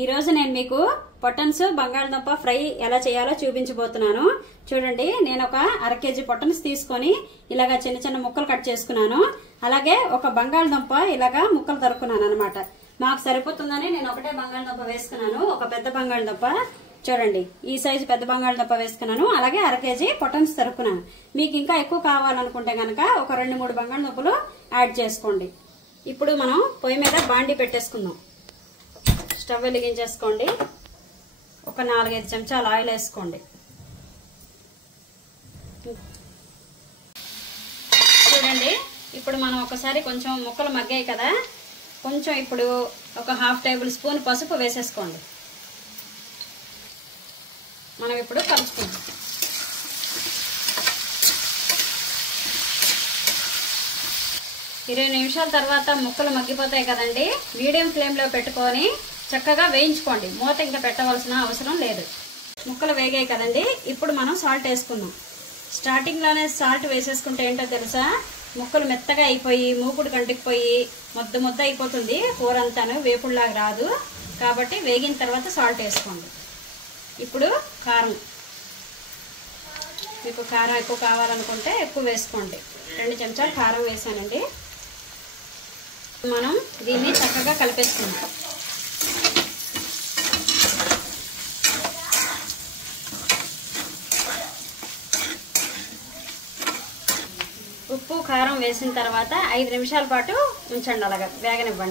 ఈ రోజు నేను మీకు పొటన్స్ బంగాళదుంప ఫ్రై ఎలా చేయాలో చూపించబోతున్నాను. చూడండి, నేను ఒక అర కేజీ పొటన్స్ తీసుకొని ఇలాగా చిన్న చిన్న ముక్కలు కట్ చేసుకున్నాను. అలాగే ఒక బంగాళదుంప ఇలాగా ముక్కలు తరుక్కున్నాను అన్నమాట. మాకు సరిపోతుందని నేను ఒకటే బంగాళదుంప వేసుకున్నాను, ఒక పెద్ద బంగాళదుంప. చూడండి, ఈ సైజు పెద్ద బంగాళదుంప వేసుకున్నాను. అలాగే అర కేజీ పొటన్స్ తరుక్కున్నాను. మీకు ఇంకా ఎక్కువ కావాలనుకుంటే గనక ఒక 2-3 బంగాళదుంపలు యాడ్ చేసుకోండి. ఇప్పుడు మనం పొయ్యి మీద బాండీ పెట్టేసుకుందాం. స్టవ్ వెలిగించేసుకోండి. ఒక 4-5 చెంచాలు ఆయిల్ వేసుకోండి. చూడండి, ఇప్పుడు మనం ఒకసారి కొంచెం ముక్కలు మగ్గాయి కదా, కొంచెం ఇప్పుడు ఒక 1/2 టేబుల్ స్పూన్ పసుపు వేసేసుకోండి. మనం ఇప్పుడు కలుపుకుందాం. ఇరవై నిమిషాల తర్వాత ముక్కలు మగ్గిపోతాయి కదండి. మీడియం ఫ్లేమ్లో పెట్టుకొని చక్కగా వేయించుకోండి. మూత ఇంకా పెట్టవలసిన అవసరం లేదు. ముక్కలు వేగాయి కదండి, ఇప్పుడు మనం సాల్ట్ వేసుకుందాం. స్టార్టింగ్లోనే సాల్ట్ వేసేసుకుంటే ఏంటో తెలుసా, ముక్కలు మెత్తగా అయిపోయి మూకుడు కంటికిపోయి ముద్ద అయిపోతుంది. కూర అంతాను వేపుడులాగా రాదు. కాబట్టి వేగిన తర్వాత సాల్ట్ వేసుకోండి. ఇప్పుడు కారం, మీకు కారం ఎక్కువ కావాలనుకుంటే ఎక్కువ వేసుకోండి. 2 చెంచాలు కారం వేసానండి. మనం దీన్ని చక్కగా కలిపేసుకుందాం. ఉప్పు కారం వేసిన తర్వాత 5 నిమిషాల పాటు ఉంచండి, అలాగా వేగనివ్వండి.